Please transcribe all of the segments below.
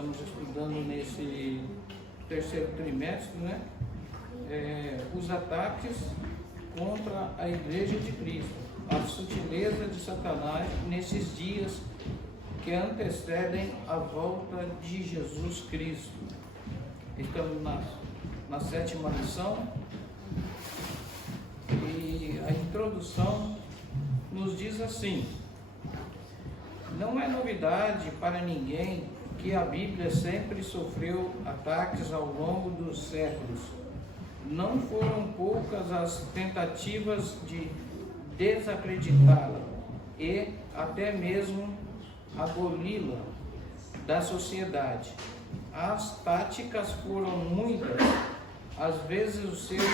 estamos estudando nesse terceiro trimestre, né? Os ataques contra a Igreja de Cristo, a sutileza de Satanás nesses dias que antecedem a volta de Jesus Cristo. Estamos na sétima lição e a introdução nos diz assim: não é novidade para ninguém que a Bíblia sempre sofreu ataques ao longo dos séculos. Não foram poucas as tentativas de desacreditá-la e até mesmo aboli-la da sociedade. As táticas foram muitas, às vezes os seus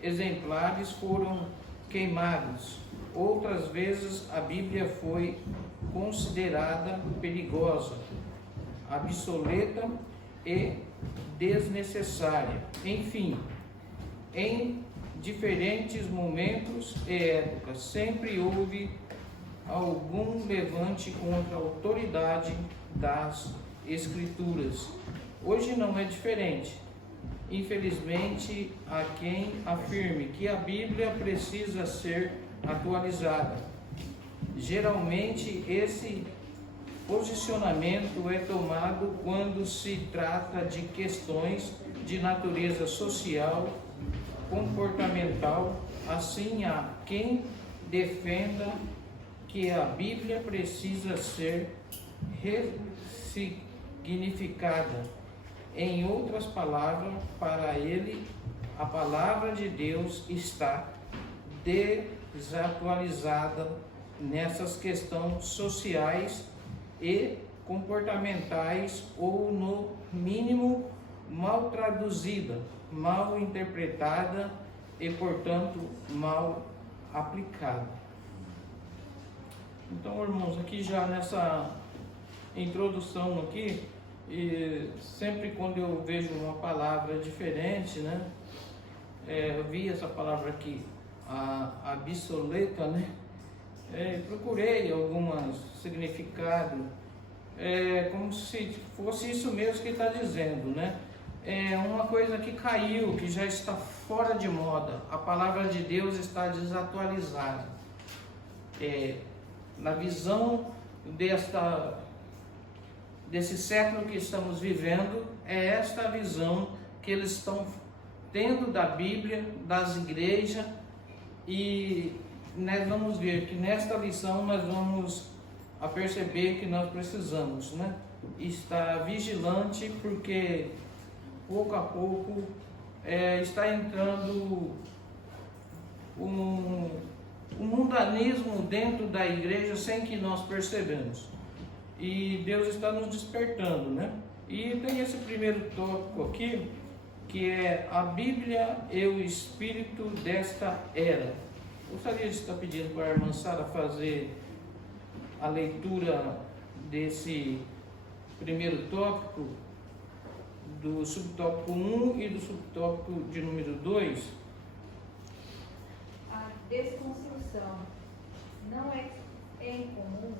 exemplares foram queimados, outras vezes a Bíblia foi considerada perigosa, obsoleta e desnecessária. Enfim, em diferentes momentos e épocas, sempre houve algum levante contra a autoridade das Escrituras. Hoje não é diferente. Infelizmente, há quem afirme que a Bíblia precisa ser atualizada. Geralmente, esse posicionamento é tomado quando se trata de questões de natureza social, comportamental. Assim, há quem defenda que a Bíblia precisa ser ressignificada. Em outras palavras, para ele, a palavra de Deus está desatualizada nessas questões sociais e comportamentais, ou no mínimo mal traduzida, mal interpretada e, portanto, mal aplicada. Então, irmãos, aqui já nessa introdução aqui, e sempre quando eu vejo uma palavra diferente, né? Eu vi essa palavra aqui, a obsoleta, né? Procurei alguns significados, como se fosse isso mesmo que está dizendo, né? É uma coisa que caiu, que já está fora de moda. A palavra de Deus está desatualizada. Na visão desse século que estamos vivendo, é esta a visão que eles estão tendo da Bíblia, das igrejas, e nós vamos ver que nesta lição nós vamos a perceber que nós precisamos, né, estar vigilante, porque pouco a pouco está entrando um mundanismo dentro da igreja sem que nós percebamos. E Deus está nos despertando, né? E tem esse primeiro tópico aqui, que é a Bíblia e o Espírito desta era. Gostaria de estar pedindo para a irmã Sara fazer a leitura desse primeiro tópico, do subtópico 1 e do subtópico de número 2. A desconstrução. Não é incomum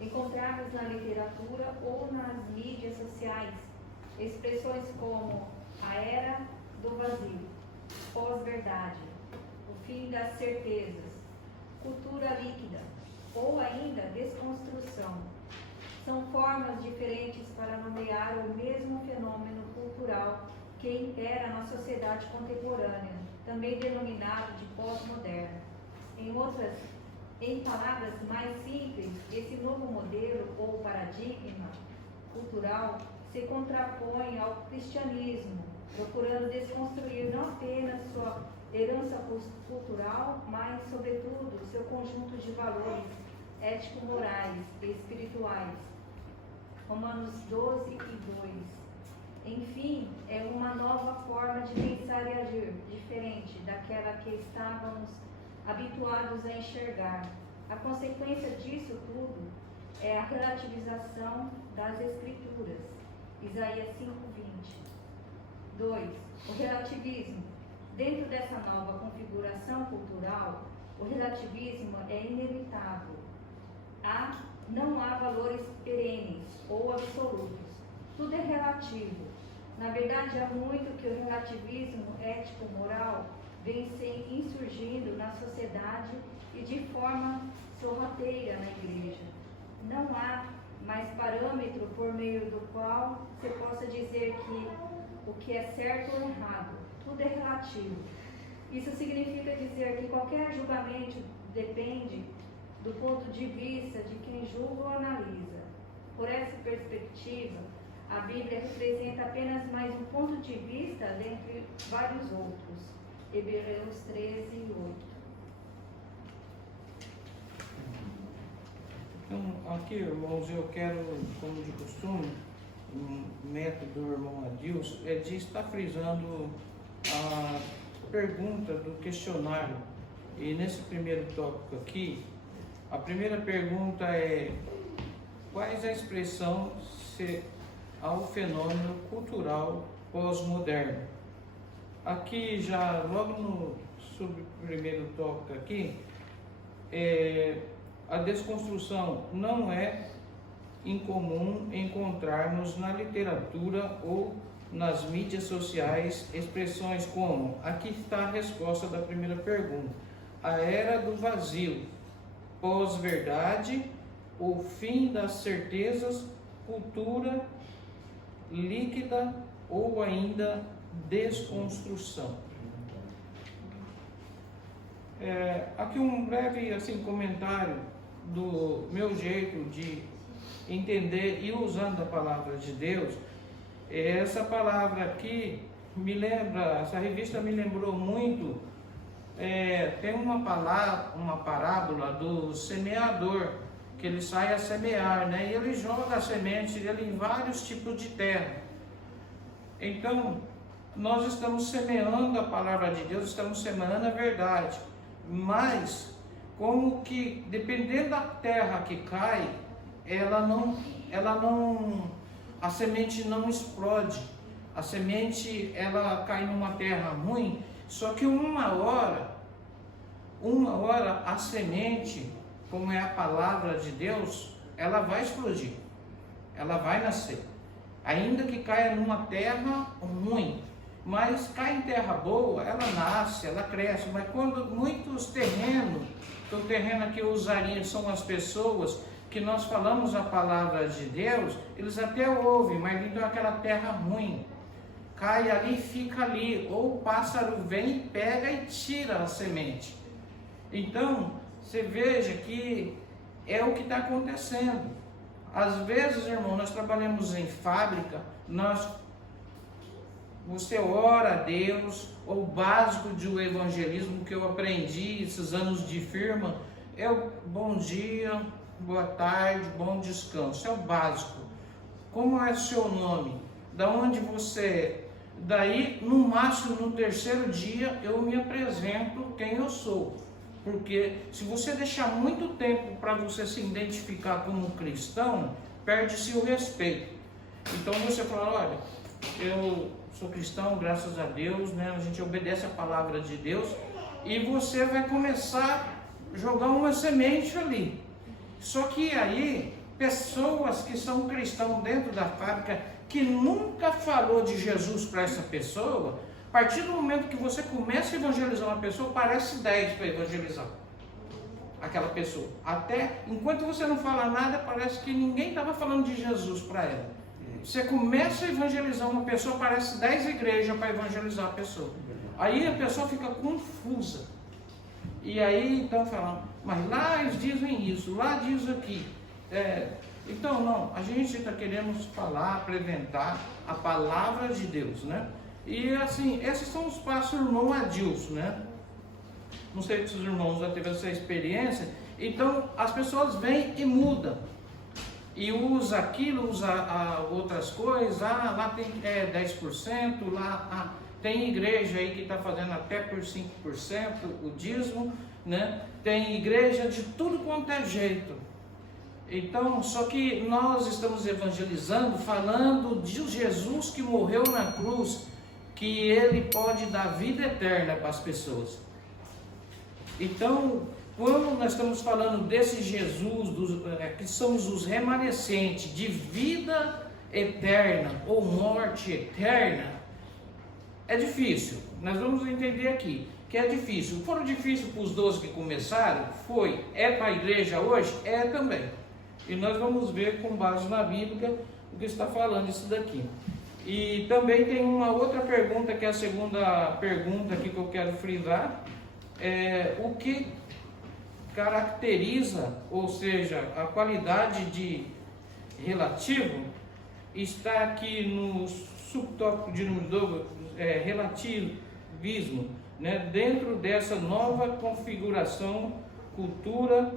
encontrarmos na literatura ou nas mídias sociais expressões como a era do vazio, pós-verdade, o fim das certezas, cultura líquida ou ainda desconstrução. São formas diferentes para nomear o mesmo fenômeno cultural que impera na sociedade contemporânea, também denominado de pós-moderno. Em palavras mais simples, esse novo modelo ou paradigma cultural se contrapõe ao cristianismo, procurando desconstruir não apenas sua herança cultural, mas, sobretudo, seu conjunto de valores ético-morais e espirituais. Romanos 12 e 2. Enfim, é uma nova forma de pensar e agir, diferente daquela que estávamos habituados a enxergar. A consequência disso tudo é a relativização das Escrituras. Isaías 5:20. 2. O relativismo. Dentro dessa nova configuração cultural, o relativismo é inevitável. Não há valores perenes ou absolutos. Tudo é relativo. Na verdade, há muito que o relativismo ético-moral vem se insurgindo na sociedade e de forma sorrateira na igreja. Não há mais parâmetro por meio do qual se possa dizer que o que é certo ou errado. Tudo é relativo. Isso significa dizer que qualquer julgamento depende do ponto de vista de quem julga ou analisa. Por essa perspectiva, a Bíblia representa apenas mais um ponto de vista dentre vários outros. Hebreus 13:8. Então, aqui, irmãos, eu quero, como de costume, um método do irmão Adilson é de estar frisando a pergunta do questionário. E nesse primeiro tópico aqui, a primeira pergunta é: quais a expressão ao fenômeno cultural pós-moderno? Aqui já logo sobre o primeiro tópico aqui, a desconstrução não é incomum encontrarmos na literatura ou nas mídias sociais expressões como, aqui está a resposta da primeira pergunta, a era do vazio, pós-verdade, o fim das certezas, cultura líquida ou ainda desconstrução. Aqui um breve comentário do meu jeito de entender e usando a palavra de Deus. Essa palavra aqui me lembra, essa revista me lembrou muito, tem uma parábola do semeador, que ele sai a semear, né? E ele joga a semente dele em vários tipos de terra. Então, nós estamos semeando a palavra de Deus, estamos semeando a verdade, mas como que, dependendo da terra que cai, a semente não explode, a semente ela cai numa terra ruim, só que uma hora a semente, como é a palavra de Deus, ela vai explodir, ela vai nascer, ainda que caia numa terra ruim, mas cai em terra boa, ela nasce, ela cresce. Mas quando muitos terrenos, o terreno que eu usaria são as pessoas que nós falamos a palavra de Deus, eles até ouvem, mas então aquela terra ruim, cai ali, fica ali, ou o pássaro vem, pega e tira a semente. Então, você veja que é o que está acontecendo. Às vezes, irmão, nós trabalhamos em fábrica, você ora a Deus, o básico do evangelismo que eu aprendi esses anos de firma, é o bom dia, boa tarde, bom descanso, é o básico. Como é seu nome? Da onde você é? Daí, no máximo, no terceiro dia, eu me apresento quem eu sou. Porque se você deixar muito tempo para você se identificar como cristão, perde-se o respeito. Então você fala, olha, eu sou cristão, graças a Deus, né? A gente obedece a palavra de Deus, e você vai começar a jogar uma semente ali. Só que aí, pessoas que são cristãos dentro da fábrica, que nunca falou de Jesus para essa pessoa, a partir do momento que você começa a evangelizar uma pessoa, parece 10 para evangelizar aquela pessoa. Até enquanto você não fala nada, parece que ninguém estava falando de Jesus para ela. Você começa a evangelizar uma pessoa, parece 10 igrejas para evangelizar a pessoa. Aí a pessoa fica confusa. E aí então falam, mas lá eles dizem isso, lá diz aqui. Então não, a gente está querendo falar, apresentar a palavra de Deus, né? E assim, esses são os passos do irmão Adilson, né? Não sei se os irmãos já tiveram essa experiência. Então as pessoas vêm e mudam. E usa aquilo, usa outras coisas, lá tem 10%, lá tem igreja aí que está fazendo até por 5% o dízimo, né? Tem igreja de tudo quanto é jeito. Então, só que nós estamos evangelizando, falando de Jesus que morreu na cruz, que ele pode dar vida eterna para as pessoas. Então, quando nós estamos falando desse Jesus, que somos os remanescentes de vida eterna ou morte eterna, é difícil. Nós vamos entender aqui que é difícil. Foram difícil para os 12 que começaram? Foi. É para a igreja hoje? É também. E nós vamos ver com base na Bíblia o que está falando isso daqui. E também tem uma outra pergunta, que é a segunda pergunta aqui que eu quero frisar. O que caracteriza, ou seja, a qualidade de relativo, está aqui no subtópico de número 2, relativismo, né? Dentro dessa nova configuração, cultura,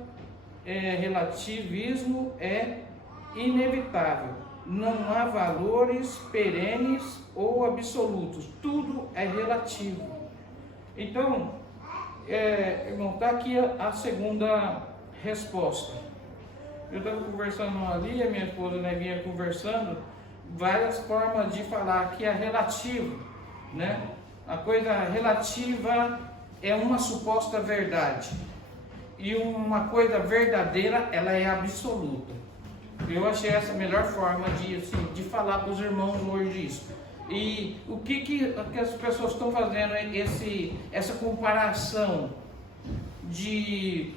relativismo é inevitável. Não há valores perenes ou absolutos, tudo é relativo. Então, irmão, está aqui a segunda resposta. Eu estava conversando ali, a minha esposa, né, vinha conversando, várias formas de falar que é relativo, né? A coisa relativa é uma suposta verdade, e uma coisa verdadeira, ela é absoluta. Eu achei essa a melhor forma de falar para os irmãos hoje isso. E o que as pessoas estão fazendo essa comparação de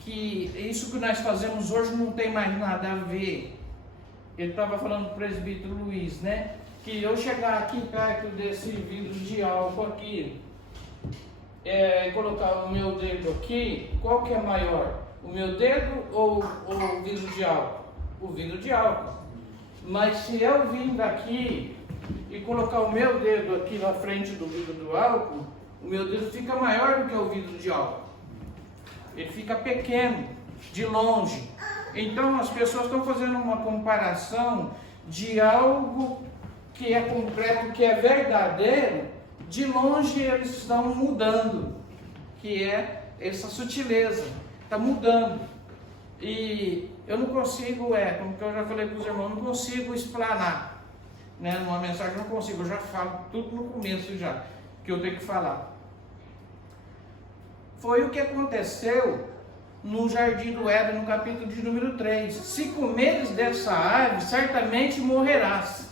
que isso que nós fazemos hoje não tem mais nada a ver. Ele estava falando para o presbítero Luiz, né? Que eu chegar aqui perto desse vidro de álcool aqui, colocar o meu dedo aqui, qual que é maior? O meu dedo ou o vidro de álcool? O vidro de álcool. Mas se eu vir daqui e colocar o meu dedo aqui na frente do vidro do álcool, o meu dedo fica maior do que o vidro de álcool. Ele fica pequeno, de longe. Então as pessoas estão fazendo uma comparação de algo que é concreto, que é verdadeiro, de longe eles estão mudando, que é essa sutileza, está mudando. E eu não consigo, como que eu já falei para os irmãos, não consigo explanar, né? Numa mensagem não consigo, eu já falo tudo no começo já, que eu tenho que falar. Foi o que aconteceu no Jardim do Éden, no capítulo de número 3. Se comeres dessa árvore, certamente morrerás.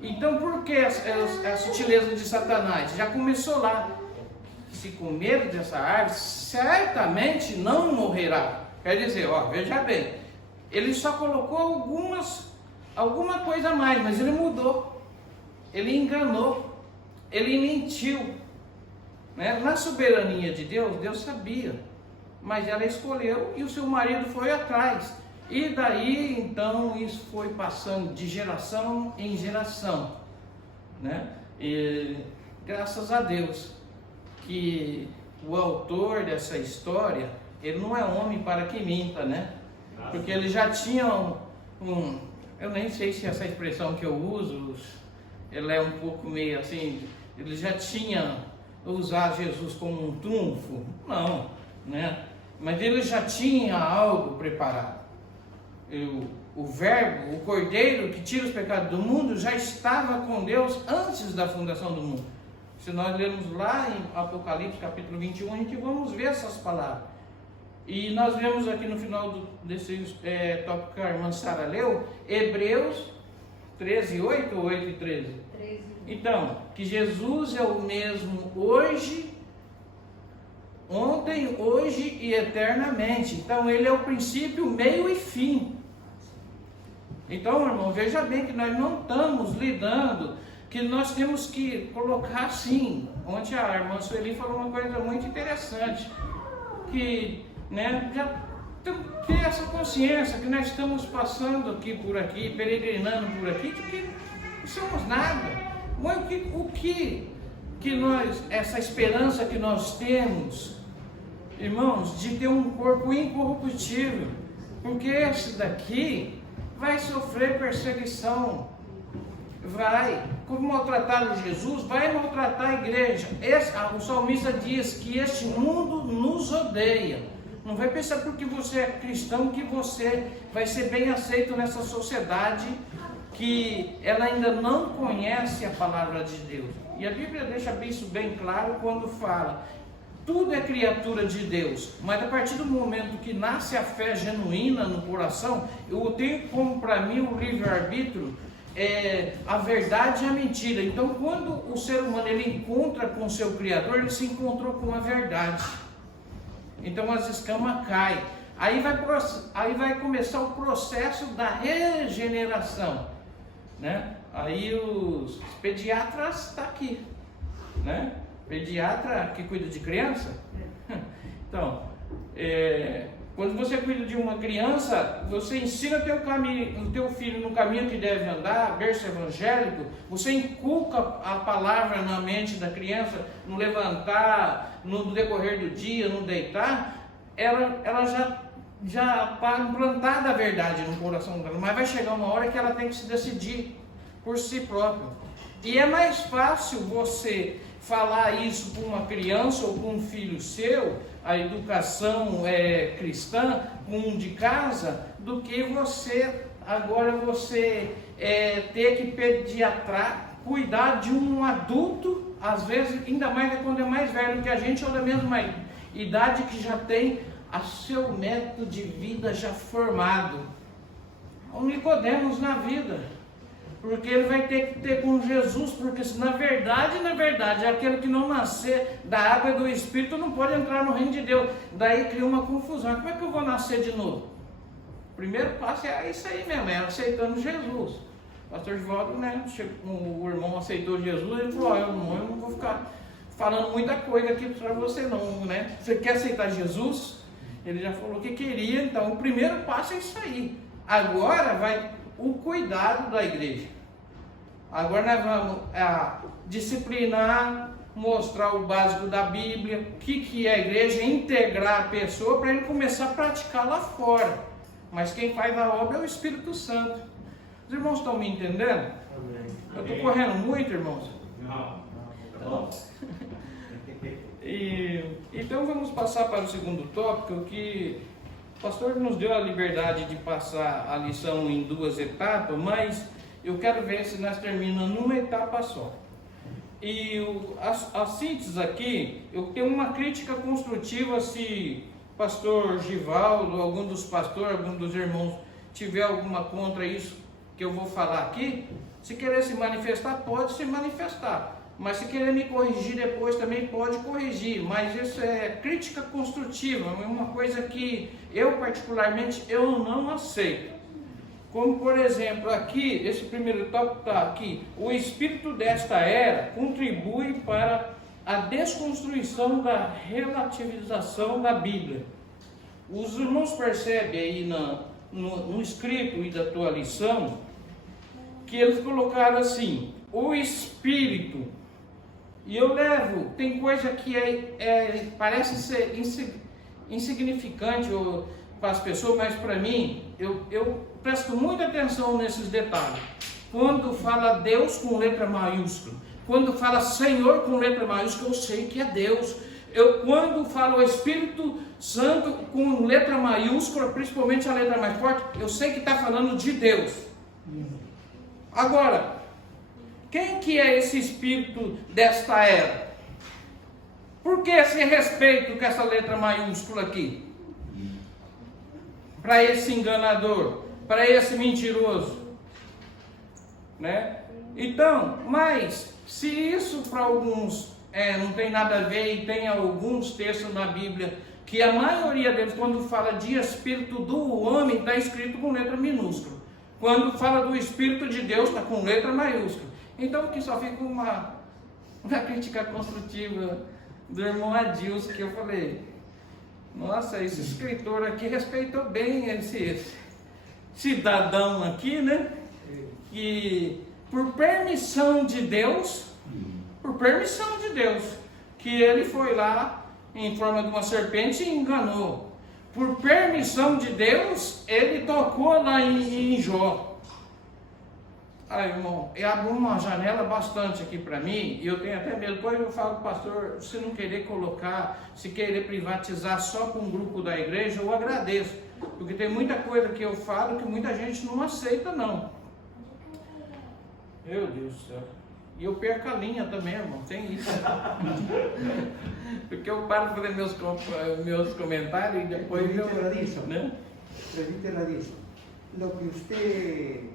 Então, por que a sutileza de Satanás? Já começou lá. Se comeres dessa árvore, certamente não morrerá. Quer dizer, veja bem, ele só colocou alguma coisa a mais, mas ele mudou, ele enganou, ele mentiu, né? Na soberania de Deus, Deus sabia, mas ela escolheu e o seu marido foi atrás. E daí, então, isso foi passando de geração em geração, né? E graças a Deus que o autor dessa história, ele não é homem para que minta, né? Porque ele já tinha eu nem sei se essa expressão que eu uso, ela é um pouco meio assim, ele já tinha usado Jesus como um trunfo? Não, né? Mas ele já tinha algo preparado. O Verbo, o Cordeiro que tira os pecados do mundo, já estava com Deus antes da fundação do mundo. Se nós lermos lá em Apocalipse capítulo 21, a gente vamos ver essas palavras. E nós vemos aqui no final desse tópico que a irmã Sara leu, Hebreus 13, 8 ou 8 e 13? 13. Então, que Jesus é o mesmo hoje, ontem, hoje e eternamente. Então, ele é o princípio, meio e fim. Então, irmão, veja bem que nós não estamos lidando, que nós temos que colocar assim. Ontem a irmã Sueli falou uma coisa muito interessante, que, né, já ter essa consciência que nós estamos passando aqui, peregrinando por aqui, de que não somos nada. Mas o que nós, essa esperança que nós temos, irmãos, de ter um corpo incorruptível, porque esse daqui vai sofrer perseguição, como maltrataram Jesus, vai maltratar a igreja. O salmista diz que este mundo nos odeia. Não vai pensar porque você é cristão que você vai ser bem aceito nessa sociedade que ela ainda não conhece a palavra de Deus. E a Bíblia deixa isso bem claro quando fala tudo é criatura de Deus, mas a partir do momento que nasce a fé genuína no coração, eu tenho como para mim o livre-arbítrio, a verdade e a mentira. Então, quando o ser humano ele encontra com o seu Criador, ele se encontrou com a verdade. Então as escamas caem. Aí vai começar o processo da regeneração, né? Aí os pediatras estão aqui, né? Pediatra que cuida de criança. Então, quando você cuida de uma criança, você ensina o teu filho no caminho que deve andar, berço evangélico, você inculca a palavra na mente da criança, no levantar, no decorrer do dia, no deitar, ela já está implantada a verdade no coração dela, mas vai chegar uma hora que ela tem que se decidir por si própria. E é mais fácil você falar isso com uma criança ou com um filho seu, a educação cristã, com um de casa, do que você ter que cuidar de um adulto, às vezes, ainda mais quando é mais velho que a gente ou da mesma idade, que já tem a seu método de vida já formado. Um Nicodemos na vida, porque ele vai ter que ter com Jesus, porque se na verdade, aquele que não nascer da água e do Espírito não pode entrar no reino de Deus. Daí cria uma confusão. Como é que eu vou nascer de novo? O primeiro passo é isso aí mesmo, é aceitando Jesus. O pastor Givaldo, né, o irmão aceitou Jesus, ele falou, eu não vou ficar falando muita coisa aqui para você não, né? Você quer aceitar Jesus? Ele já falou que queria, então o primeiro passo é isso aí. Agora vai o cuidado da igreja. Agora nós vamos disciplinar, mostrar o básico da Bíblia, o que é a igreja, integrar a pessoa para ele começar a praticar lá fora. Mas quem faz a obra é o Espírito Santo. Os irmãos estão me entendendo? Amém. Eu estou correndo muito, irmãos? Não. Então vamos passar para o segundo tópico, que o pastor nos deu a liberdade de passar a lição em 2 etapas, mas eu quero ver se nós terminamos numa etapa só. E a síntese aqui, eu tenho uma crítica construtiva. Se pastor Givaldo, algum dos pastores, algum dos irmãos tiver alguma contra isso que eu vou falar aqui, se querer se manifestar, pode se manifestar. Mas se querer me corrigir depois também pode corrigir, mas isso é crítica construtiva, é uma coisa que eu particularmente eu não aceito. Como por exemplo aqui, esse primeiro tópico está aqui, o espírito desta era contribui para a desconstrução da relativização da Bíblia. Os irmãos percebem aí no escrito e da tua lição, que eles colocaram assim, o espírito. E eu levo, tem coisa que parece ser insignificante para as pessoas, mas para mim, eu presto muita atenção nesses detalhes. Quando fala Deus com letra maiúscula, quando fala Senhor com letra maiúscula, eu sei que é Deus. Quando fala o Espírito Santo com letra maiúscula, principalmente a letra mais forte, eu sei que está falando de Deus. Agora, quem que é esse espírito desta era? Por que esse respeito com essa letra maiúscula aqui? Para esse enganador, para esse mentiroso, né? Então, mas se isso para alguns não tem nada a ver, e tem alguns textos na Bíblia que a maioria deles, quando fala de espírito do homem, está escrito com letra minúscula. Quando fala do Espírito de Deus, está com letra maiúscula. Então aqui só fica uma crítica construtiva do irmão Adilson, que eu falei, nossa, esse escritor aqui respeitou bem esse cidadão aqui, né? Que por permissão de Deus, que ele foi lá em forma de uma serpente e enganou. Por permissão de Deus, ele tocou lá em Jó. Aí, irmão, abriu uma janela bastante aqui para mim, e eu tenho até medo. Depois eu falo, pastor, se não querer colocar, se querer privatizar só com um grupo da igreja, eu agradeço. Porque tem muita coisa que eu falo que muita gente não aceita, não. Meu Deus do céu. E eu perco a linha também, irmão, tem isso. Porque eu paro de fazer meus comentários e depois Né? Lo que usted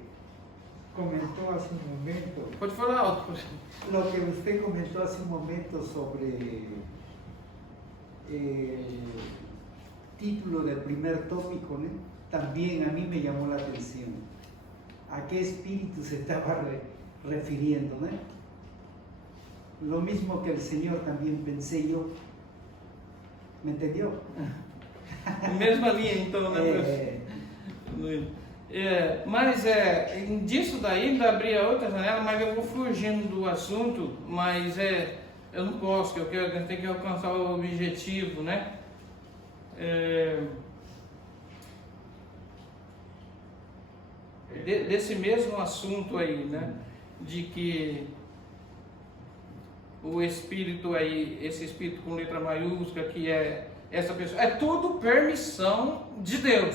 comentó hace un momento. Pode falar alto. Lo que usted comentó hace un momento sobre el título del primer tópico, ¿no? También a mí me llamó la atención. ¿A qué espíritu se estaba refiriendo, ¿no? Lo mismo que el Señor también pensé yo. ¿Me entendió? Mesma linha, então, né? Mas disso daí ainda abria outra janela, mas eu vou fugindo do assunto, mas eu não posso, eu tenho que alcançar o objetivo, né? Desse mesmo assunto aí, né? De que o espírito aí, esse espírito com letra maiúscula, que é essa pessoa, é tudo permissão de Deus.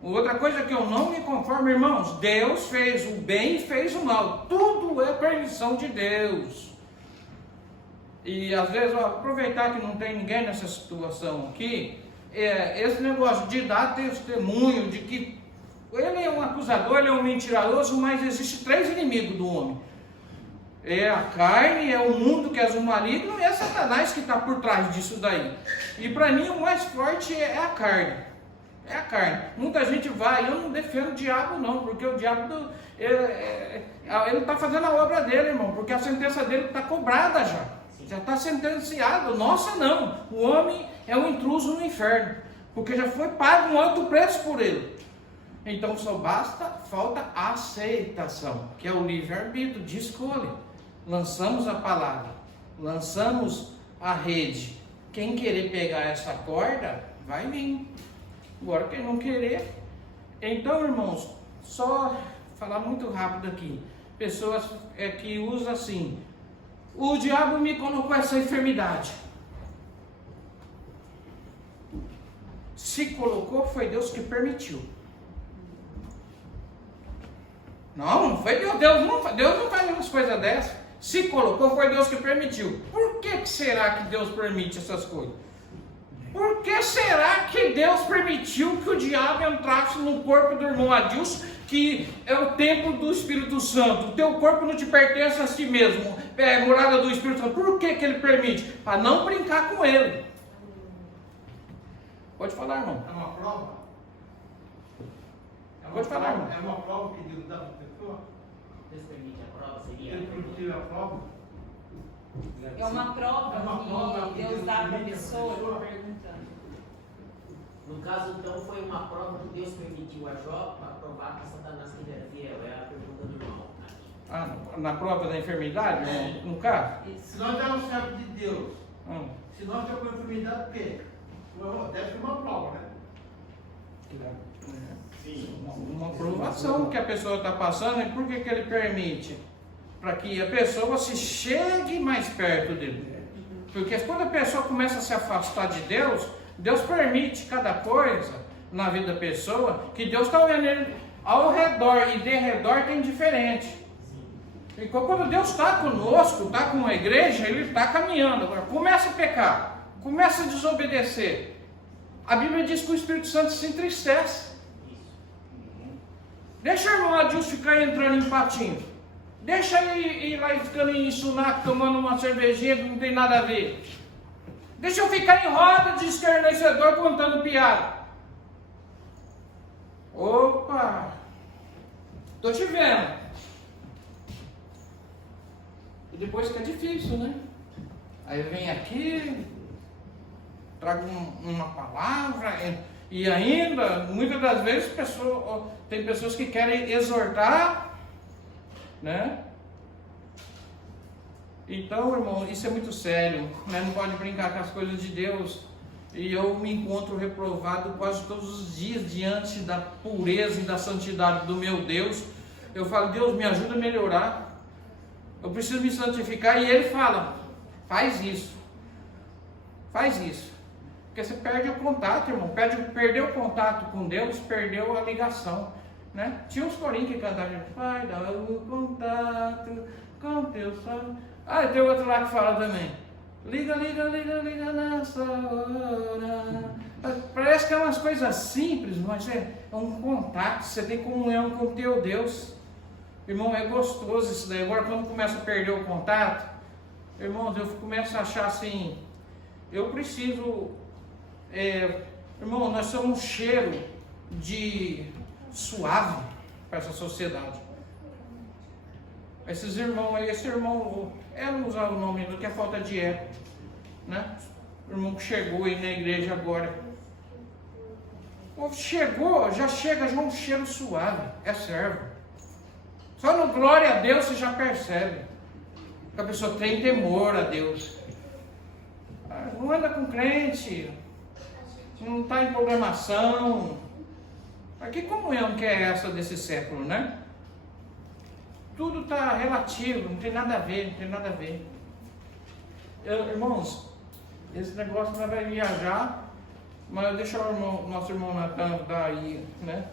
Outra coisa que eu não me conformo, irmãos, Deus fez o bem e fez o mal, tudo é permissão de Deus. E às vezes, aproveitar que não tem ninguém nessa situação aqui, esse negócio de dar testemunho de que ele é um acusador, ele é um mentiroso, mas existe 3 inimigos do homem. É a carne, é o mundo que é o maligno e é Satanás que está por trás disso daí. E para mim o mais forte é a carne. É a carne. Muita gente vai, eu não defendo o diabo não, porque o diabo ele está fazendo a obra dele, irmão, porque a sentença dele está cobrada já. Já está sentenciado. Nossa não, o homem é um intruso no inferno, porque já foi pago um alto preço por ele. Então só falta aceitação, que é o livre-arbítrio de escolha. Lançamos a palavra, lançamos a rede. Quem querer pegar essa corda, vai vir. Agora quem não querer. Então, irmãos, só falar muito rápido aqui. Pessoas que usam assim: o diabo me colocou essa enfermidade. Se colocou, foi Deus que permitiu. Não foi Deus. Deus não faz umas coisas dessas. Se colocou, foi Deus que permitiu. Por que será que Deus permite essas coisas? Por que será que Deus permitiu que o diabo entrasse no corpo do irmão Adilson, que é o templo do Espírito Santo? O teu corpo não te pertence a si mesmo, é morada do Espírito Santo. Por que ele permite? Para não brincar com ele. Pode falar, irmão. É uma prova? Pode falar, irmão. É uma prova que Deus dá para a pessoa? Deus permite a prova, seria. Ele permitiu a prova? É uma prova, que Deus dá para a pessoa, perguntando. No caso, então, foi uma prova que Deus permitiu a Jó para provar que Satanás que era fiel. É a pergunta do irmão. Na prova da enfermidade, no caso? Se nós éramos servos de Deus, se nós temos uma enfermidade, o quê? Deve ser uma prova, né? Sim. Uma provação que a pessoa está passando. E por que ele permite? Para que a pessoa se chegue mais perto dele. Porque quando a pessoa começa a se afastar de Deus, Deus permite cada coisa na vida da pessoa, que Deus está olhando ele ao redor e de redor tem diferente. E quando Deus está conosco, está com a igreja, Ele está caminhando. Agora começa a pecar, começa a desobedecer. A Bíblia diz que o Espírito Santo se entristece. Deixa o irmão Adilson ficar entrando em patinho. Deixa ele ir lá ficando em sunaco, tomando uma cervejinha que não tem nada a ver. Deixa eu ficar em roda de escarnecedor contando piada. Opa! Tô te vendo. E depois fica difícil, né? Aí vem aqui, trago uma palavra, e ainda, muitas das vezes, tem pessoas que querem exortar, né? Então, irmão, isso é muito sério, né? Não pode brincar com as coisas de Deus. E eu me encontro reprovado quase todos os dias diante da pureza e da santidade do meu Deus. Eu falo: Deus, me ajuda a melhorar. Eu preciso me santificar. E Ele fala: faz isso. Faz isso. Porque você perde o contato, irmão. Perdeu o contato com Deus, perdeu a ligação. né? Tinha uns corinhos que cantavam, Pai, dá o contato com teu sangue. Ah, e tem outro lá que fala também, liga, liga, liga, liga nessa hora. Parece que é umas coisas simples, mas é um contato, você tem comunhão com o teu Deus. Irmão, é gostoso isso daí. Agora quando começa a perder o contato, irmãos, eu começo a achar assim, eu preciso, irmão, nós somos um cheiro de suave para essa sociedade. Esses irmãos aí, esse irmão, eu não usar o nome do que é falta de eco, né? O irmão que chegou aí na igreja agora. Chegou, já chega já um cheiro suave, é servo. Só no glória a Deus você já percebe que a pessoa tem temor a Deus. Não anda com crente, não está em programação. Que comunhão que é essa desse século, né? Tudo está relativo, não tem nada a ver, não tem nada a ver. Irmãos, esse negócio nós vai viajar, mas eu deixo o nosso irmão Natan dar aí, né?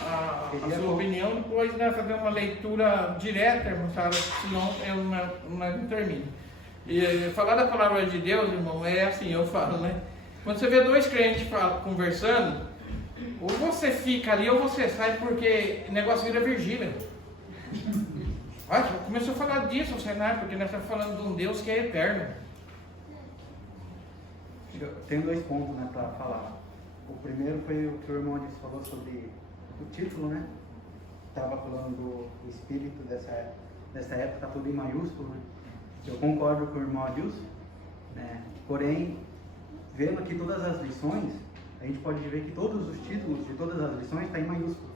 A sua opinião, depois né, fazer uma leitura direta, irmão, senão eu não termino. E falar da palavra de Deus, irmão, é assim, eu falo, né? Quando você vê dois crentes conversando, ou você fica ali ou você sai, porque o negócio vira Virgília. Começou a falar disso, Senhor, porque nós estamos falando de um Deus que é eterno. Eu tenho 2 pontos, né, para falar. O primeiro foi o que o irmão disse, falou sobre o título, né? Estava falando do espírito dessa época, está tudo em maiúsculo, né? Eu concordo com o irmão Adilson, né? Porém, vendo aqui todas as lições, a gente pode ver que todos os títulos de todas as lições estão em maiúsculo.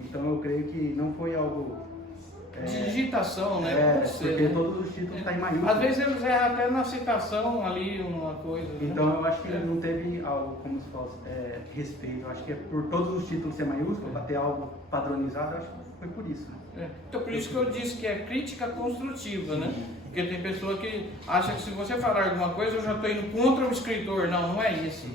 Então eu creio que não foi algo... de digitação, né? Porque né? todos os títulos estão em maiúsculo. Às vezes eles erram até na citação ali, uma coisa. Então né? eu acho que não teve algo, como se fosse, respeito. Eu acho que é por todos os títulos ser maiúsculo, para ter algo padronizado, eu acho que foi por isso, né? Então por isso que eu disse que é crítica construtiva, né? Porque tem pessoa que acha que se você falar alguma coisa, eu já estou indo contra o escritor. Não, não é isso.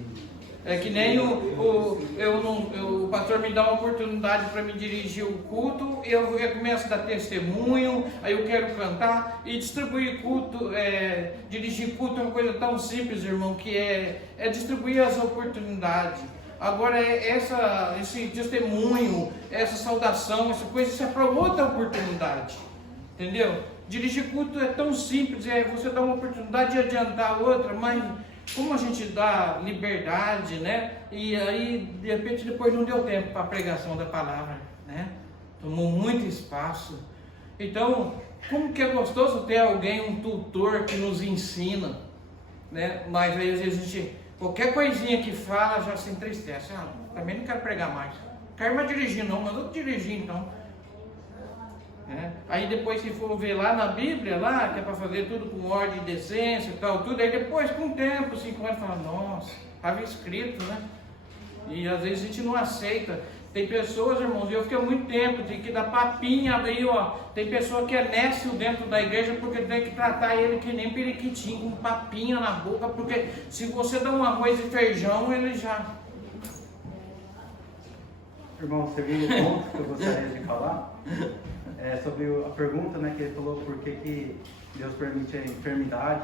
É que nem o pastor me dá uma oportunidade para me dirigir o culto, eu começo a dar testemunho, aí eu quero cantar e distribuir culto, dirigir culto é uma coisa tão simples, irmão, que é distribuir as oportunidades. Agora esse testemunho, essa saudação, essa coisa, isso é para outra oportunidade, entendeu? Dirigir culto é tão simples, você dá uma oportunidade de adiantar a outra, mas como a gente dá liberdade, né? E aí, de repente, depois não deu tempo para a pregação da palavra, né? Tomou muito espaço. Então, como que é gostoso ter alguém, um tutor que nos ensina, né? Mas aí, às vezes, a gente, qualquer coisinha que fala, já se entristece. Também não quero pregar mais. Não quero mais dirigir, não, mas eu dirigir, então. Aí depois se for ver lá na Bíblia, lá, que é para fazer tudo com ordem e decência e tal, tudo, aí depois com o tempo, 5 anos, fala, nossa, estava escrito, né? E às vezes a gente não aceita. Tem pessoas, irmãos, eu fiquei muito tempo, tem que dar papinha aí, ó. Tem pessoa que é nécio dentro da igreja porque tem que tratar ele que nem periquitinho, com papinha na boca, porque se você dá um arroz e feijão, ele já... Irmão, você viu o ponto que eu gostaria de falar? Sobre a pergunta, né, que ele falou por que Deus permite a enfermidade.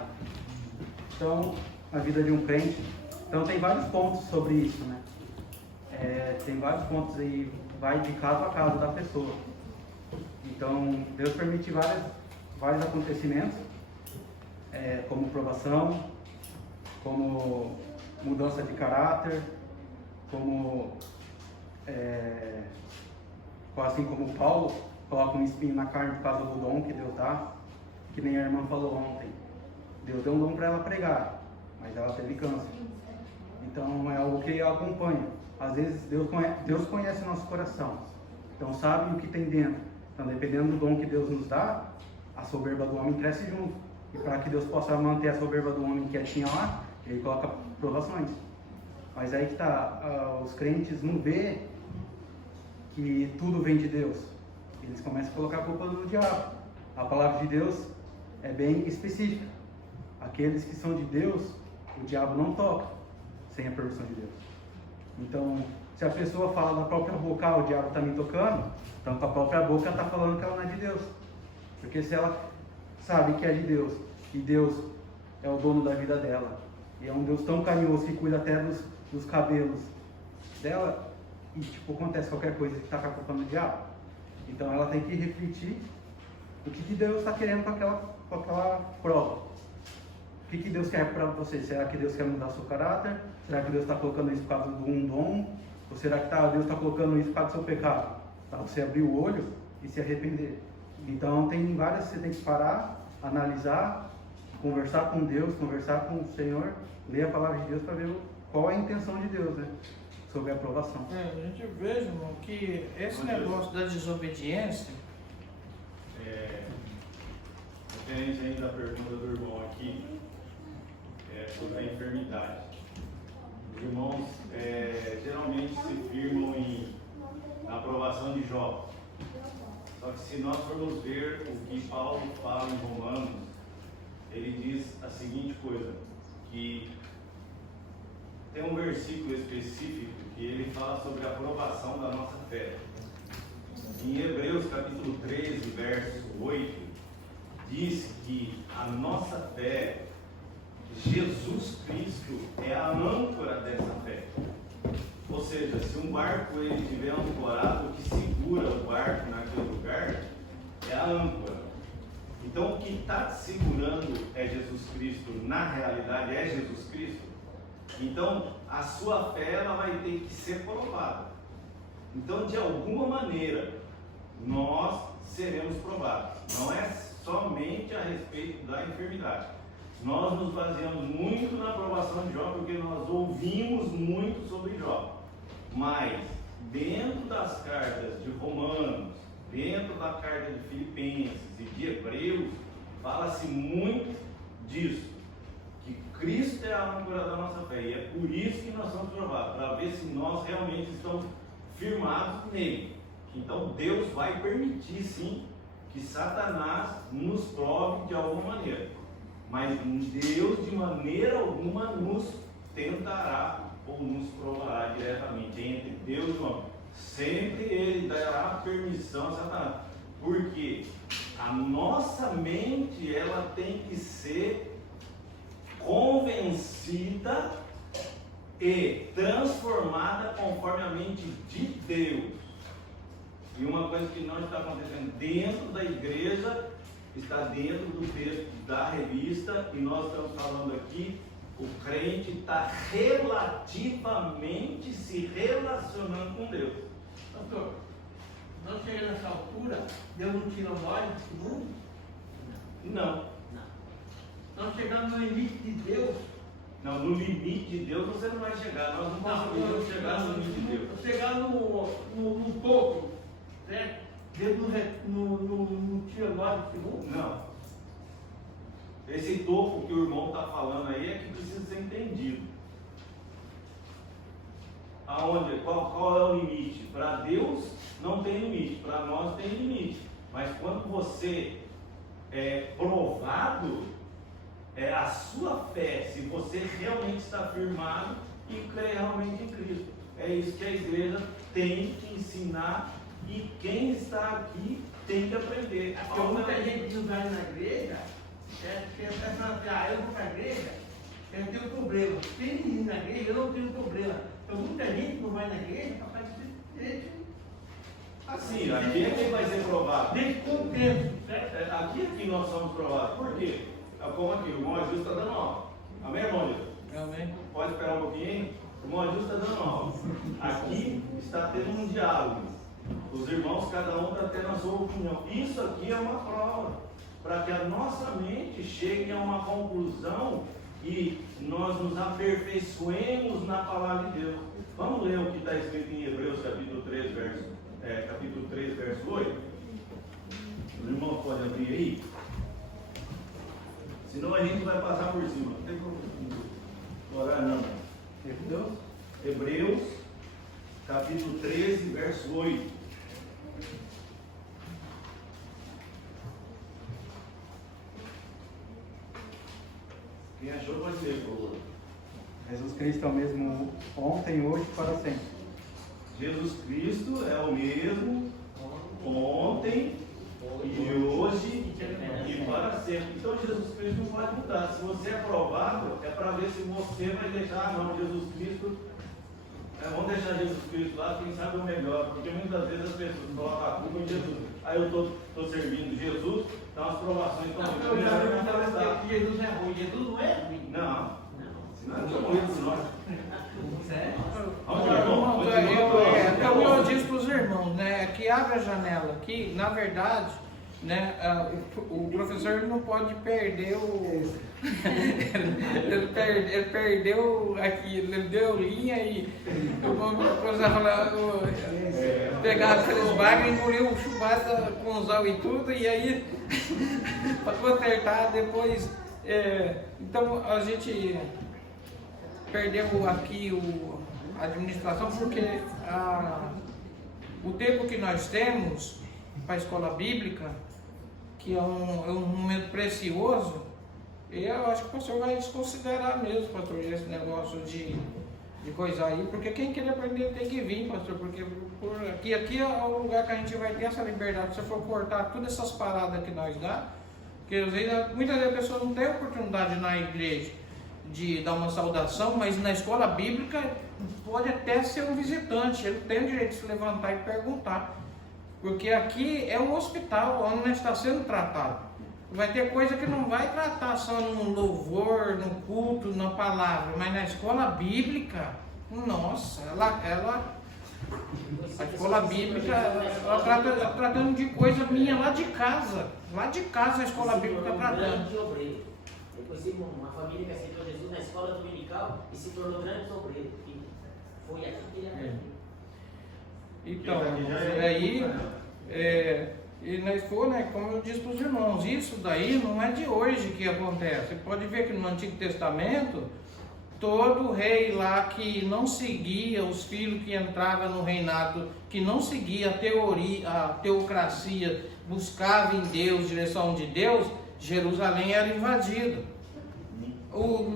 Então, na vida de um crente, então tem vários pontos sobre isso, né? Tem vários pontos aí, vai de caso a caso da pessoa. Então, Deus permite vários acontecimentos, como provação, como mudança de caráter, como assim como Paulo coloca um espinho na carne por causa do dom que Deus dá, que nem a irmã falou ontem. Deus deu um dom para ela pregar, mas ela teve câncer. Então é algo que acompanha. Às vezes Deus conhece o nosso coração, então sabe o que tem dentro. Então dependendo do dom que Deus nos dá, a soberba do homem cresce junto. E para que Deus possa manter a soberba do homem quietinha lá, Ele coloca provações. Mas aí que está, os crentes não vê que tudo vem de Deus. Eles começam a colocar a culpa no diabo. A palavra de Deus é bem específica. Aqueles que são de Deus, o diabo não toca sem a permissão de Deus. Então, Se a pessoa fala da própria boca, ah, o diabo está me tocando, então com a própria boca ela está falando que ela não é de Deus. Porque se ela sabe que é de Deus, e Deus é o dono da vida dela, e é um Deus tão carinhoso que cuida até dos cabelos dela, e tipo, acontece qualquer coisa que está com a culpa no diabo. Então ela tem que refletir o que Deus está querendo com aquela prova. O que Deus quer para você? Será que Deus quer mudar o seu caráter? Será que Deus está colocando isso por causa de um dom? Ou será que Deus está colocando isso por causa do seu pecado? Para você abrir o olho e se arrepender. Então tem várias, você tem que parar, analisar, conversar com Deus, conversar com o Senhor, ler a palavra de Deus para ver qual é a intenção de Deus, né? Sobre a aprovação. A gente vê, irmão, que esse negócio da desobediência. Referente ainda à pergunta do irmão aqui, sobre a enfermidade. Os irmãos geralmente se firmam na aprovação de Jó. Só que se nós formos ver o que Paulo fala em Romanos, ele diz a seguinte coisa, que tem um versículo específico que ele fala sobre a aprovação da nossa fé. Em Hebreus capítulo 13, verso 8, diz que a nossa fé, Jesus Cristo é a âncora dessa fé. Ou seja, se um barco ele tiver ancorado, o que segura o barco naquele lugar é a âncora. Então, o que está segurando é Jesus Cristo, na realidade é Jesus Cristo. Então, a sua fé ela vai ter que ser provada. Então, de alguma maneira, nós seremos provados. Não é somente a respeito da enfermidade. Nós nos baseamos muito na aprovação de Jó, porque nós ouvimos muito sobre Jó. Mas, dentro das cartas de Romanos, dentro da carta de Filipenses e de Hebreus, fala-se muito disso, que Cristo é a âncora da nossa fé, e é por isso que nós somos provados, para ver se nós realmente estamos firmados nele. Então Deus vai permitir sim que Satanás nos prove de alguma maneira, mas Deus de maneira alguma nos tentará ou nos provará diretamente. Entre Deus e o homem, sempre ele dará permissão a Satanás, porque a nossa mente ela tem que ser convencida e transformada conforme a mente de Deus. E uma coisa que não está acontecendo dentro da igreja, está dentro do texto da revista, e nós estamos falando aqui, o crente está relativamente se relacionando com Deus. Pastor, nós chegamos nessa altura, Deus não tira nós desse mundo? Não. Nós chegamos no limite de Deus. Não, no limite de Deus você não vai chegar. Nós não conseguimos chegar no limite de Deus. Chegar no topo, certo? Deus não tira nós desse mundo? Não. Esse topo que o irmão está falando aí é que precisa ser entendido. Aonde? Qual é o limite? Para Deus não tem limite, para nós tem limite. Mas quando você é provado, é a sua fé, se você realmente está firmado e crê realmente em Cristo. É isso que a igreja tem que ensinar e quem está aqui tem que aprender. Porque muita gente não vai na igreja, porque eu vou para a igreja, eu tenho problema. Tem ir na igreja, eu não tenho problema. Então muita gente não vai na igreja para fazer direito. Assim, aqui é quem vai ser provado. Desde quanto tempo? Aqui é que nós somos provados. Por quê? Como aqui, o irmão Ajusto está dando aula. Amém, irmão Ajusto? Amém. Pode esperar um pouquinho? O irmão Ajusto está dando aula. Aqui está tendo um diálogo. Os irmãos, cada um está tendo a sua opinião. Isso aqui é uma prova, para que a nossa mente chegue a uma conclusão e nós nos aperfeiçoemos na palavra de Deus. Vamos ler o que está escrito em Hebreus capítulo 3, verso 8? Os irmãos podem abrir aí? Senão a gente vai passar por cima. Não tem problema. Orar não. Hebreus capítulo 13, verso 8. Quem achou pode ler, por favor. Jesus Cristo é o mesmo ontem, hoje e para sempre. Jesus Cristo é o mesmo ontem e hoje e para sempre. Então Jesus Cristo não pode mudar. Se você é provável, é para ver se você vai deixar, não, Jesus Cristo. Vamos deixar Jesus Cristo lá, quem sabe o melhor, porque muitas vezes as pessoas colocam a culpa em Jesus. Aí eu estou servindo Jesus, então as provações estão vindo. Eu já vi que Jesus é ruim. Jesus não é ruim. Não, senão eu estou morrendo por nós. Então eu disse para os irmãos, né, que abre a janela aqui, na verdade, né, o professor ele não pode perder o. ele perdeu aqui, ele deu linha e pegar aqueles bagres, engoliu o chubata com os ol e tudo, e aí para consertar depois. Então a gente perdeu aqui a administração porque o tempo que nós temos para a escola bíblica, que é um momento precioso, eu acho que o pastor vai desconsiderar mesmo, pastor, esse negócio de coisa aí, porque quem quer aprender tem que vir, pastor, porque aqui é o lugar que a gente vai ter essa liberdade. Se for cortar todas essas paradas que nós dá, porque às vezes, muitas vezes a pessoa não tem oportunidade na igreja de dar uma saudação, mas na escola bíblica pode até ser um visitante, ele tem o direito de se levantar e perguntar, porque aqui é um hospital onde nós está sendo tratado. Vai ter coisa que não vai tratar só no louvor, no culto, na palavra, mas na escola bíblica, nossa, a escola bíblica, ela trata tratando de coisa minha lá de casa a escola bíblica está tratando. Eu conheci uma família que aceitou Jesus na escola dominical e se tornou grande obreiro. Foi aqui que ele aprendeu. Então, aí, e nós for, né, como eu disse para os irmãos, isso daí não é de hoje que acontece. Você pode ver que no Antigo Testamento, todo rei lá que não seguia os filhos que entravam no reinado, que não seguia a teocracia, buscava em Deus, direção de Deus, Jerusalém era invadida.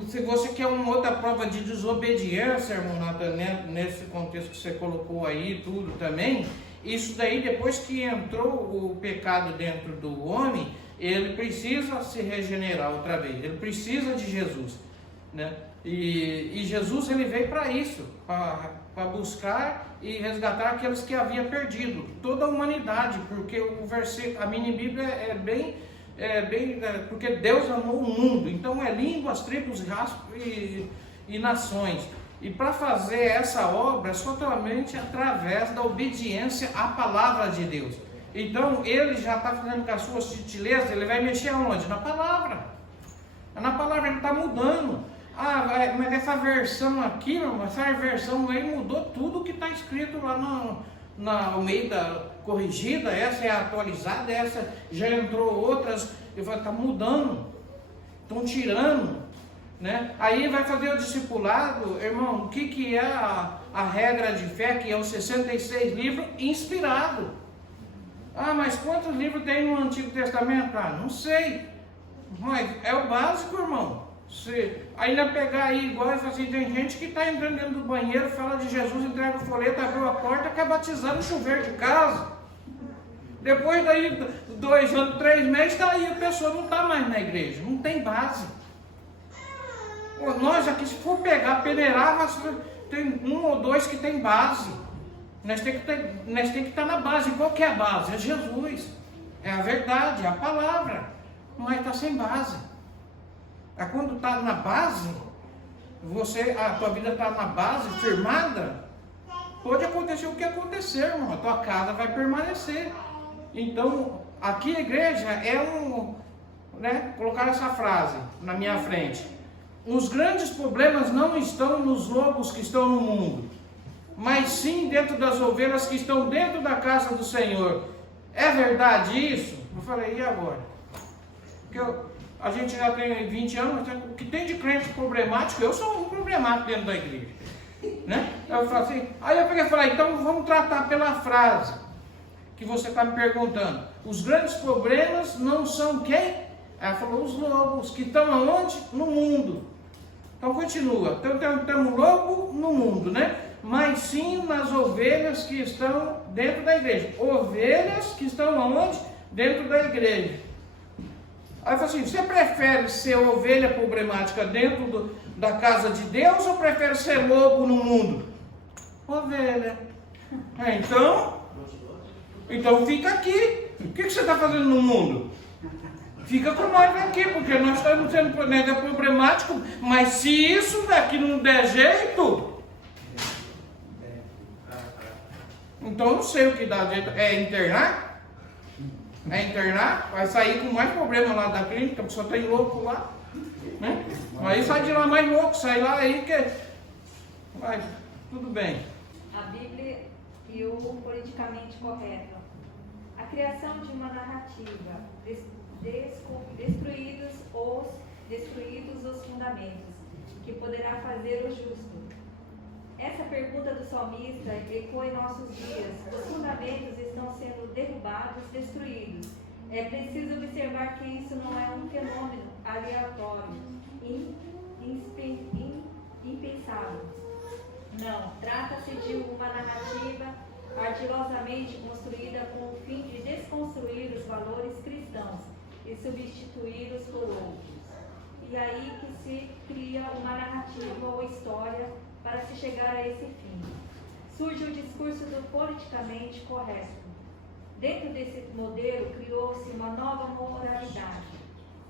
Se você quer uma outra prova de desobediência, irmão Nathan, né, nesse contexto que você colocou aí, tudo também, isso daí, depois que entrou o pecado dentro do homem, ele precisa se regenerar outra vez, ele precisa de Jesus, né? E Jesus ele veio para isso, para buscar e resgatar aqueles que havia perdido, toda a humanidade, porque o versículo, a mini Bíblia é bem, porque Deus amou o mundo, então é línguas, tribos, raças e nações. E para fazer essa obra é somente através da obediência à palavra de Deus. Então ele já está fazendo com a sua sutileza, ele vai mexer aonde? Na palavra. Na palavra ele está mudando. Mas essa versão aqui, essa versão aí mudou tudo que está escrito lá na Almeida corrigida, essa é atualizada, essa já entrou outras, ele vai estar mudando, estão tirando. Né? Aí vai fazer o discipulado, irmão, o que é a regra de fé, que é os 66 livros inspirados. Mas quantos livros tem no Antigo Testamento? Não sei, mas é o básico, irmão. Ainda pegar aí, igual assim, tem gente que está entrando dentro do banheiro, fala de Jesus, entrega o folheto, abriu a porta, quer batizar no chuveiro de casa. Depois daí, 2 anos, 3 meses, tá aí, a pessoa não está mais na igreja, não tem base. Nós aqui, se for pegar, peneirar, tem 1 ou 2 que tem base. Nós tem que estar na base. Qual que é a base? É Jesus. É a verdade, é a palavra. Mas está sem base. Quando está na base, a tua vida está na base, firmada, pode acontecer o que acontecer, irmão. A tua casa vai permanecer. Então, aqui a igreja colocar essa frase na minha frente. Os grandes problemas não estão nos lobos que estão no mundo, mas sim dentro das ovelhas que estão dentro da casa do Senhor. É verdade isso? Eu falei, e agora? Porque a gente já tem 20 anos, o que tem de crente problemático, eu sou um problemático dentro da igreja. Né? Eu falei assim, aí eu peguei e falei, então vamos tratar pela frase que você está me perguntando. Os grandes problemas não são quem? Ela falou, os lobos que estão aonde? No mundo. Então continua, então temos lobo no mundo, né? mas sim nas ovelhas que estão dentro da igreja. Ovelhas que estão aonde? Dentro da igreja. Aí fala assim, você prefere ser ovelha problemática dentro da casa de Deus ou prefere ser lobo no mundo? Ovelha. Então fica aqui. O que você está fazendo no mundo? Fica com nós aqui, porque nós estamos sendo problemáticos, mas se isso daqui não der jeito, então eu não sei o que dá jeito. É internar? É internar? Vai sair com mais problema lá da clínica, porque só tem louco lá. Né? Aí sai de lá mais louco, sai lá aí que... Vai, tudo bem. A Bíblia e o politicamente correto. A criação de uma narrativa, destruídos os fundamentos, que poderá fazer o justo. Essa pergunta do salmista ecoa em nossos dias. Os fundamentos estão sendo derrubados, destruídos. É preciso observar que isso não é um fenômeno aleatório, impensável. Não, trata-se de uma narrativa ardilosamente construída com o fim de desconstruir os valores cristãos e substituí-los por outros. E aí que se cria uma narrativa ou história para se chegar a esse fim. Surge o discurso do politicamente correto. Dentro desse modelo criou-se uma nova moralidade,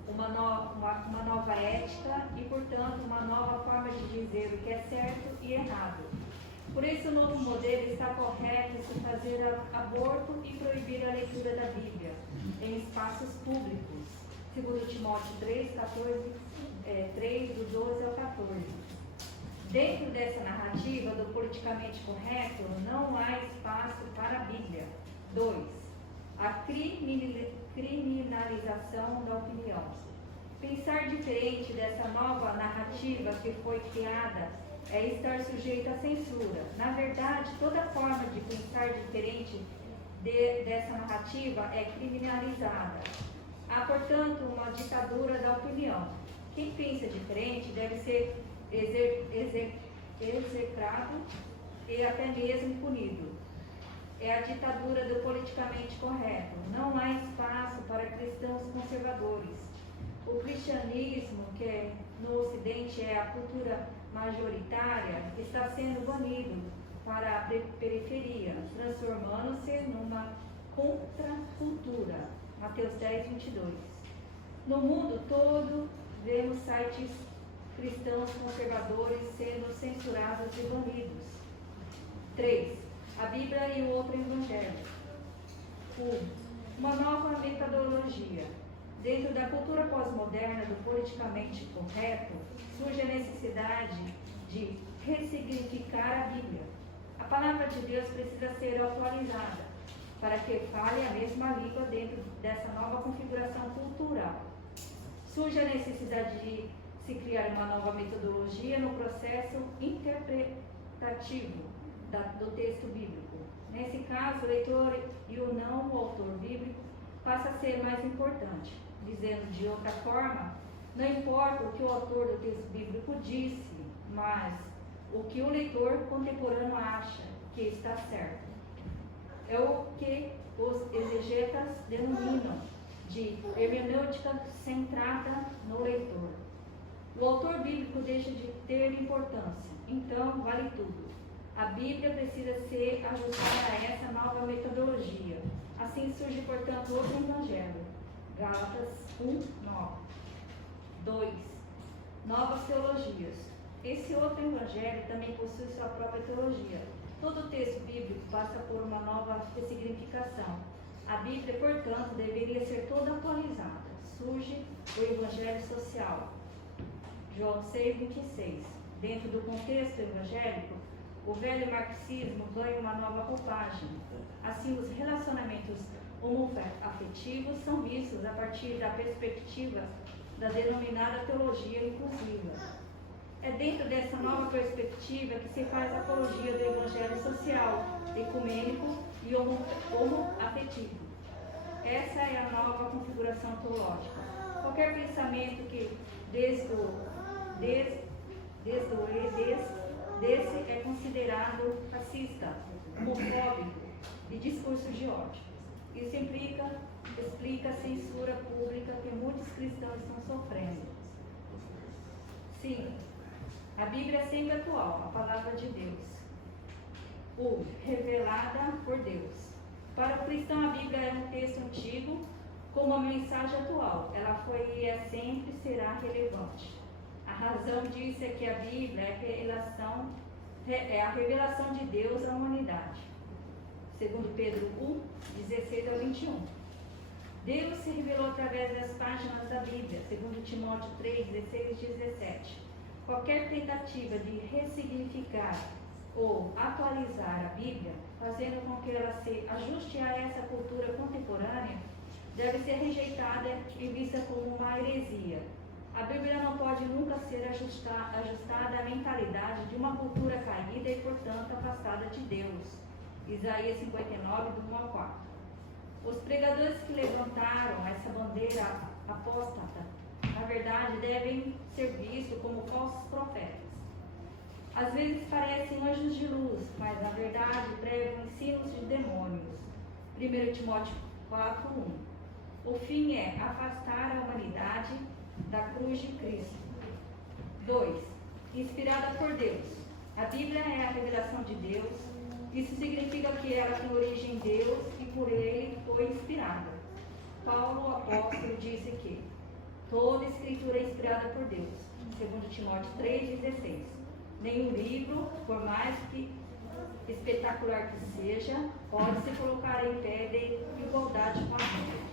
uma nova ética e, portanto, uma nova forma de dizer o que é certo e errado. Por isso, o novo modelo está correto se fazer aborto e proibir a leitura da Bíblia em espaços públicos. Segundo Timóteo 3, do 12 ao 14. Dentro dessa narrativa do politicamente correto, não há espaço para a Bíblia. 2. A criminalização da opinião. Pensar diferente dessa nova narrativa que foi criada é estar sujeito à censura. Na verdade, toda forma de pensar diferente dessa narrativa é criminalizada. Há, portanto, uma ditadura da opinião. Quem pensa diferente deve ser execrado e até mesmo punido. É a ditadura do politicamente correto. Não há espaço para cristãos conservadores. O cristianismo, que no Ocidente é a cultura majoritária, está sendo banido para a periferia, transformando-se numa contracultura. Mateus 10, 22. No mundo todo, vemos sites cristãos conservadores sendo censurados e banidos. 3. A Bíblia e o outro evangelho. 1. Uma nova metodologia. Dentro da cultura pós-moderna do politicamente correto, surge a necessidade de ressignificar a Bíblia. A palavra de Deus precisa ser atualizada para que fale a mesma língua dentro dessa nova configuração cultural. Surge a necessidade de se criar uma nova metodologia no processo interpretativo do texto bíblico. Nesse caso, o leitor e o não o autor bíblico passa a ser mais importante. Dizendo de outra forma, não importa o que o autor do texto bíblico disse, mas o que o leitor contemporâneo acha que está certo. É o que os exegetas denominam de hermenêutica centrada no leitor. O autor bíblico deixa de ter importância, então vale tudo. A Bíblia precisa ser ajustada a essa nova metodologia. Assim surge, portanto, outro evangelho. Gálatas 1, 9. 2. Novas teologias. Esse outro evangelho também possui sua própria teologia. Todo texto bíblico passa por uma nova ressignificação. A Bíblia, portanto, deveria ser toda atualizada. Surge o evangelho social. João 6, 26. Dentro do contexto evangélico, o velho marxismo ganha uma nova roupagem. Assim, os relacionamentos homoafetivos são vistos a partir da perspectiva da denominada teologia inclusiva. É dentro dessa nova perspectiva que se faz a apologia do evangelho social, ecumênico e homoafetivo. Essa é a nova configuração teológica. Qualquer pensamento que desse é considerado racista, homofóbico e discurso de ódio. Isso explica a censura pública que muitos cristãos estão sofrendo. Sim, a Bíblia é sempre atual, a palavra de Deus, revelada por Deus. Para o cristão, a Bíblia é um texto antigo com uma mensagem atual. Ela foi e sempre será relevante. A razão disso é que a Bíblia é a revelação de Deus à humanidade. Segundo Pedro 1, 16 ao 21. Deus se revelou através das páginas da Bíblia, segundo Timóteo 3, 16 e 17. Qualquer tentativa de ressignificar ou atualizar a Bíblia, fazendo com que ela se ajuste a essa cultura contemporânea, deve ser rejeitada e vista como uma heresia. A Bíblia não pode nunca ser ajustada à mentalidade de uma cultura caída e, portanto, afastada de Deus. Isaías 59, do 1 ao 4. Os pregadores que levantaram essa bandeira apóstata, na verdade, devem ser vistos como falsos profetas. Às vezes parecem anjos de luz, mas na verdade pregam ensinos de demônios. 1 Timóteo 4, 1. O fim é afastar a humanidade da cruz de Cristo. 2. Inspirada por Deus. A Bíblia é a revelação de Deus. Isso significa que ela tem origem em Deus e por ele foi inspirada. Paulo, o apóstolo, disse que toda escritura é inspirada por Deus. 2 Timóteo 3,16. Nenhum livro, por mais que espetacular que seja, pode se colocar em pé de igualdade com a Bíblia.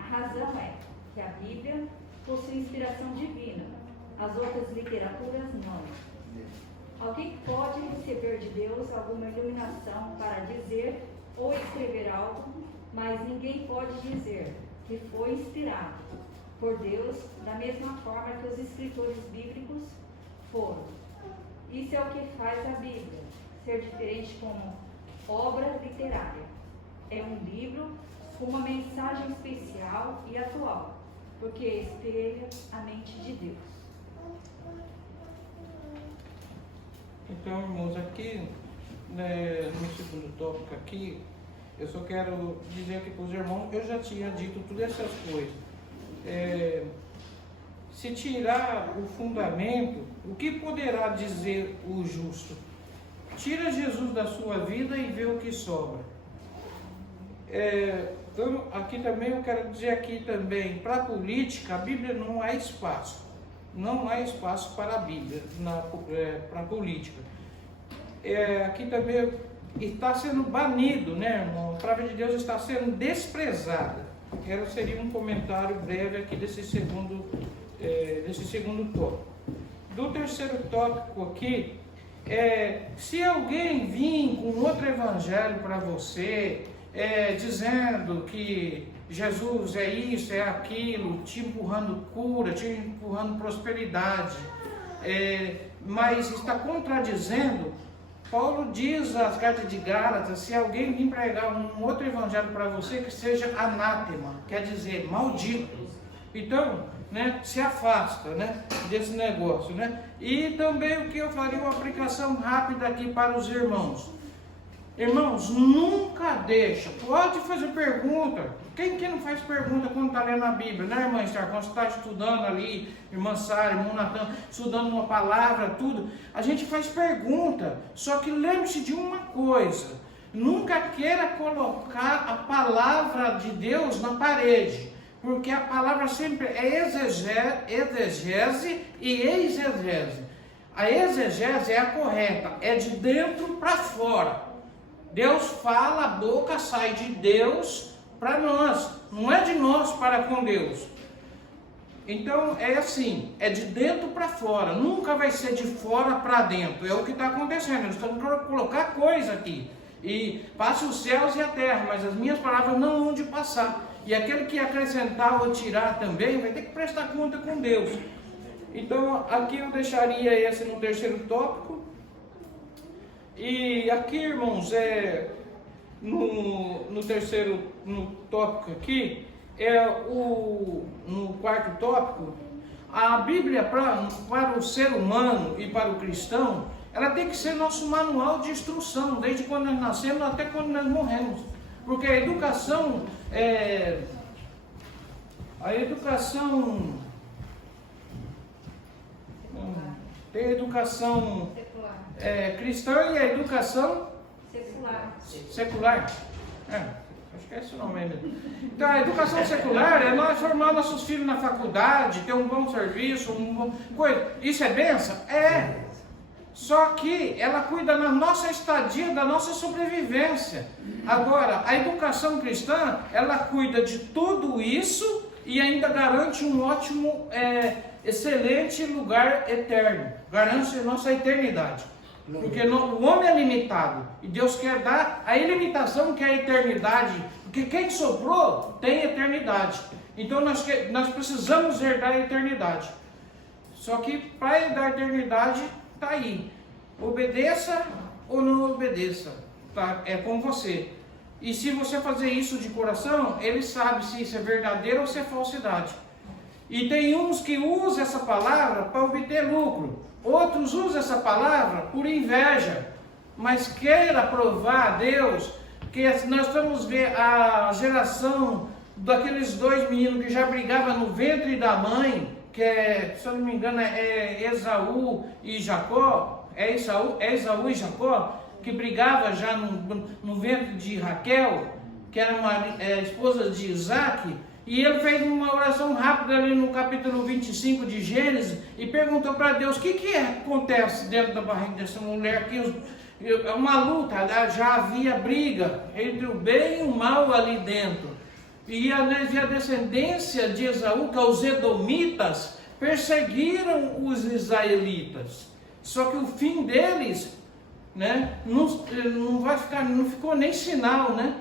A razão é que a Bíblia possui inspiração divina, as outras literaturas não. Alguém pode receber de Deus alguma iluminação para dizer ou escrever algo, mas ninguém pode dizer que foi inspirado por Deus da mesma forma que os escritores bíblicos foram. Isso é o que faz a Bíblia ser diferente como obra literária. É um livro com uma mensagem especial e atual, porque espelha a mente de Deus. Então, irmãos, aqui, né, no segundo tópico aqui, eu só quero dizer aqui para os irmãos, eu já tinha dito todas essas coisas. Se tirar o fundamento, o que poderá dizer o justo? Tira Jesus da sua vida e vê o que sobra. Então, aqui também eu quero dizer aqui também, para a política, a Bíblia não há espaço. Não há espaço para a Bíblia, para a política. Aqui também está sendo banido, né, irmão? A palavra de Deus está sendo desprezada. Seria um comentário breve aqui desse segundo tópico. Do terceiro tópico aqui, se alguém vir com outro evangelho para você, dizendo que Jesus é isso, é aquilo, te empurrando cura, te empurrando prosperidade, mas está contradizendo, Paulo diz nas cartas de Gálatas, se alguém vir pregar um outro evangelho para você, que seja anátema, quer dizer, maldito. Então, né, se afasta, né, desse negócio, né? E também o que eu faria uma aplicação rápida aqui para os irmãos. Irmãos, nunca deixa, pode fazer pergunta. Quem que não faz pergunta quando está lendo a Bíblia, né, irmã Esther? Quando você está estudando ali, irmã Sara, irmão Natan, estudando uma palavra, tudo, a gente faz pergunta. Só que lembre-se de uma coisa, nunca queira colocar a palavra de Deus na parede, porque a palavra sempre é exegese e exegese. A exegese é a correta, é de dentro para fora. Deus fala, a boca sai de Deus para nós, não é de nós para com Deus. Então é assim, é de dentro para fora, nunca vai ser de fora para dentro. É o que está acontecendo, nós estamos para colocar coisa aqui. E passa os céus e a terra, mas as minhas palavras não vão de passar. E aquele que acrescentar ou tirar também vai ter que prestar conta com Deus. Então aqui eu deixaria esse no terceiro tópico. E aqui, irmãos, no tópico aqui, no quarto tópico, a Bíblia para o ser humano e para o cristão, ela tem que ser nosso manual de instrução, desde quando nós nascemos até quando nós morremos. Porque a educação tem a educação cristã e a educação secular. Acho que é esse o nome mesmo. Então, a educação secular é nós formar nossos filhos na faculdade, ter um bom serviço, coisa. Isso é bênção? É. Só que ela cuida da nossa estadia, da nossa sobrevivência. Agora, a educação cristã, ela cuida de tudo isso e ainda garante um ótimo, excelente lugar eterno. Garante a nossa eternidade. Porque o homem é limitado e Deus quer dar a ilimitação que é a eternidade. Porque quem soprou tem eternidade. Então nós precisamos herdar a eternidade. Só que para herdar a eternidade, está aí. Obedeça ou não obedeça. Tá? É com você. E se você fazer isso de coração, ele sabe se isso é verdadeiro ou se é falsidade. E tem uns que usam essa palavra para obter lucro. Outros usam essa palavra por inveja. Mas queira provar a Deus que nós vamos ver a geração daqueles dois meninos que já brigavam no ventre da mãe, que se eu não me engano é Esaú e Jacó. É Esaú e Jacó, que brigava já no ventre de Raquel, que era esposa de Isaac. E ele fez uma oração rápida ali no capítulo 25 de Gênesis e perguntou para Deus: o que acontece dentro da barriga dessa mulher? É uma luta, já havia briga entre o bem e o mal ali dentro. E a descendência de Esaú, que é os edomitas, perseguiram os israelitas. Só que o fim deles, né, não ficou nem sinal, né?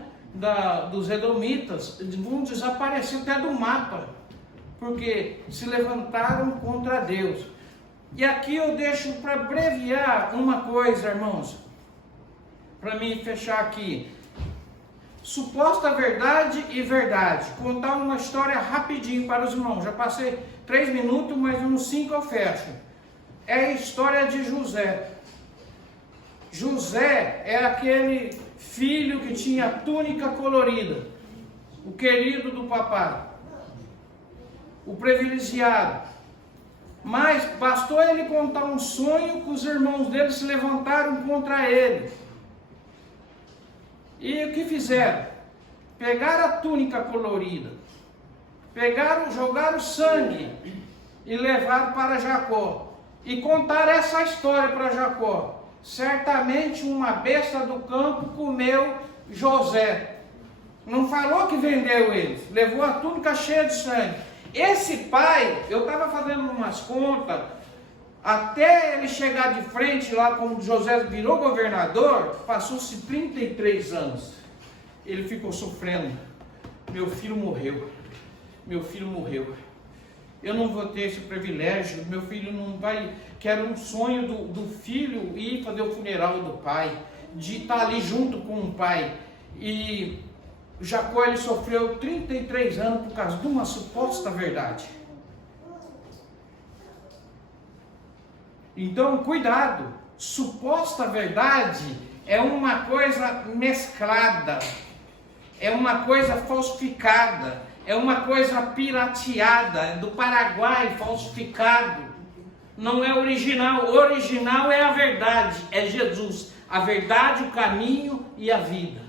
Dos edomitas, vão desaparecer até do mapa, porque se levantaram contra Deus. E aqui eu deixo para abreviar uma coisa, irmãos, para mim fechar aqui. Suposta verdade e verdade. Contar uma história rapidinho para os irmãos. Já passei 3 minutos, mas uns 5 eu fecho. É a história de José. José é aquele filho que tinha túnica colorida, o querido do papai, o privilegiado. Mas bastou ele contar um sonho que os irmãos dele se levantaram contra ele. E o que fizeram? Pegaram a túnica colorida, jogaram sangue e levaram para Jacó. E contaram essa história para Jacó. Certamente uma besta do campo comeu José. Não falou que vendeu eles, levou a túnica cheia de sangue. Esse pai, eu estava fazendo umas contas, até ele chegar de frente lá, como José virou governador, passou-se 33 anos. Ele ficou sofrendo. Meu filho morreu. Eu não vou ter esse privilégio, meu filho não vai... Que era um sonho do filho ir fazer o funeral do pai, de estar ali junto com o pai. E Jacó, ele sofreu 33 anos por causa de uma suposta verdade. Então, cuidado, suposta verdade é uma coisa mesclada, é uma coisa falsificada, é uma coisa pirateada, é do Paraguai, falsificado. Não é original, o original é a verdade, é Jesus. A verdade, o caminho e a vida.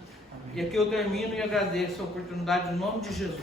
E aqui eu termino e agradeço a oportunidade em nome de Jesus.